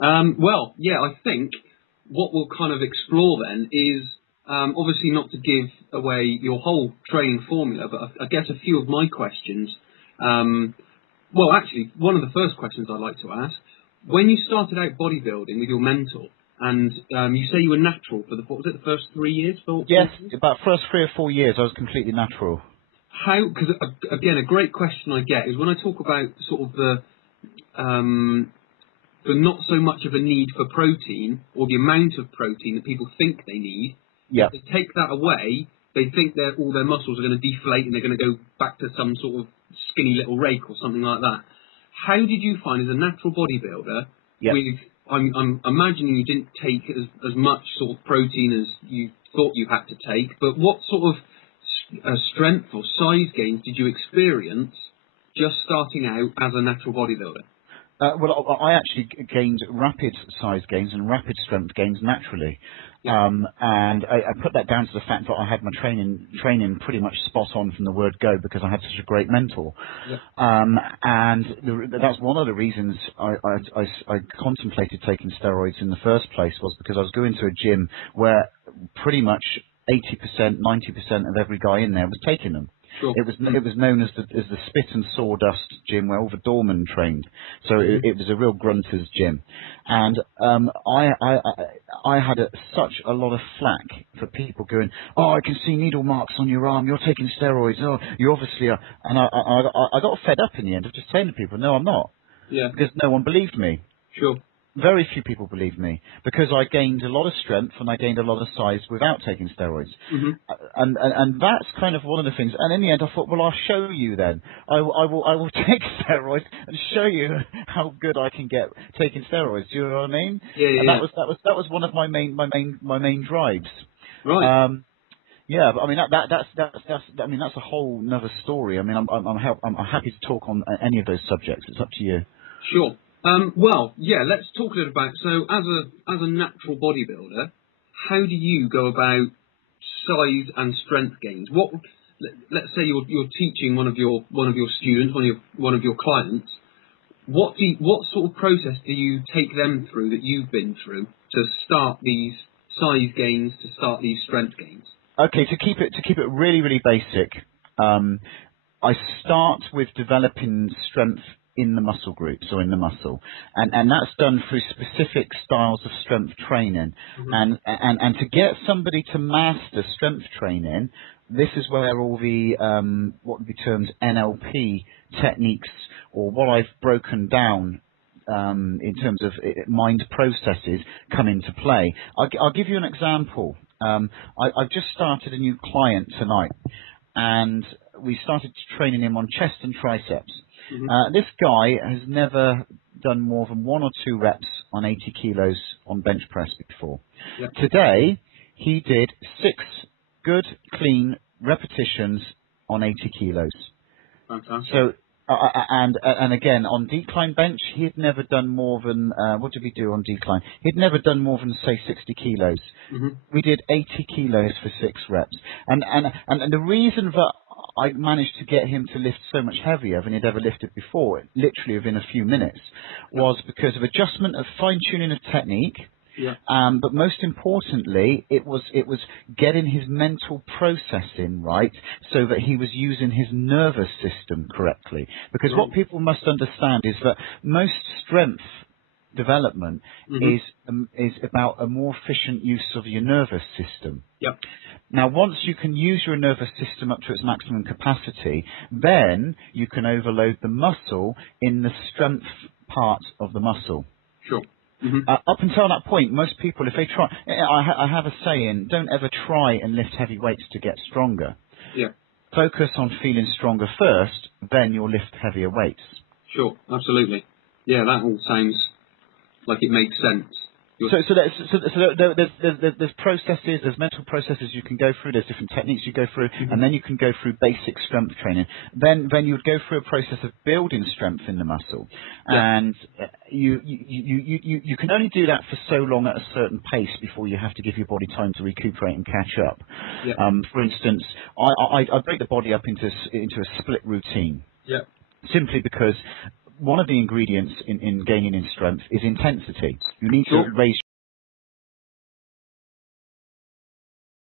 Well, yeah, I think what we'll kind of explore then is obviously not to give away your whole training formula, but I guess a few of my questions. Um, well, actually, one of the first questions I'd like to ask: when you started out bodybuilding with your mentor, and you say you were natural for the what was it the first 3 years, four Yes, years? about first 3 or 4 years, I was completely natural. How? Because again, a great question I get is when I talk about sort of um, the not so much of a need for protein or the amount of protein that people think they need. If Yeah. they take that away, they think that all their muscles are going to deflate and they're going to go back to some sort of skinny little rake or something like that. How did you find, as a natural bodybuilder, Yep. with I'm imagining you didn't take as much sort of protein as you thought you had to take, but what sort of strength or size gains did you experience just starting out as a natural bodybuilder? Well, I actually gained rapid size gains and rapid strength gains naturally. Yeah, And I put that down to the fact that I had my training pretty much spot on from the word go because I had such a great mentor. yeah, And that's one of the reasons I contemplated taking steroids in the first place, was because I was going to a gym where pretty much 80%, 90% of every guy in there was taking them. sure. It was known as the spit and sawdust gym where Oliver Dorman trained. So Mm-hmm. it was a real grunters gym, and I had such a lot of flack for people going, oh, I can see needle marks on your arm. You're taking steroids. Oh, you obviously are. And I got fed up in the end of just saying to people, no, I'm not, Yeah, because no one believed me. sure. Very few people believed me because I gained a lot of strength and I gained a lot of size without taking steroids. Mm-hmm. And that's kind of one of the things. And in the end, I thought, well, I'll show you then. I will take steroids and show you how good I can get taking steroids. Do you know what I mean? Yeah, yeah, And yeah. that was one of my main drives. Right. Um, yeah, but I mean that's a whole another story. I mean, I'm happy to talk on any of those subjects. It's up to you. Sure. Well, yeah. Let's talk a little about. So, as a natural bodybuilder, how do you go about size and strength gains? Let's say you're teaching one of your students, one of your clients. What sort of process do you take them through that you've been through to start these size gains, to start these strength gains? Okay, to keep it really basic, um, I start with developing strength in the muscle groups or in the muscle, and that's done through specific styles of strength training. Hmm. And to get somebody to master strength training, this is where all the what would be termed NLP techniques, or what I've broken down in terms of mind processes, come into play. I'll give you an example. I've just started a new client tonight, and we started training him on chest and triceps. Hmm. This guy has never done more than 1 or 2 reps on 80 kilos on bench press before. Yeah. Today, he did 6 good, clean repetitions on 80 kilos. Fantastic. So, and again, on decline bench, he'd never done more than, what did we do on decline? He'd never done more than, say, 60 kilos. Hmm. We did 80 kilos for 6 reps. And the reason that I managed to get him to lift so much heavier than he'd ever lifted before, literally within a few minutes, Yeah. was because of adjustment of fine-tuning of technique. Yeah. But most importantly, it was getting his mental processing right, so that he was using his nervous system correctly. Because Right. what people must understand is that most strength development Hmm. is about a more efficient use of your nervous system. Yep. Now, once you can use your nervous system up to its maximum capacity, then you can overload the muscle in the strength part of the muscle. Sure. Hmm. Up until that point, most people, if they try, I have a saying, don't ever try and lift heavy weights to get stronger. Yeah. Focus on feeling stronger first, then you'll lift heavier weights. Sure. Absolutely. Yeah. That all sounds like it makes sense. There's processes, there's mental processes you can go through, there's different techniques you go through, Hmm. and then you can go through basic strength training. Then you would go through a process of building strength in the muscle, Yeah. and you can only do that for so long at a certain pace before you have to give your body time to recuperate and catch up. Yeah. For instance, I break the body up into a split routine, Yeah. simply because one of the ingredients in gaining in strength is intensity. You need Sure. to raise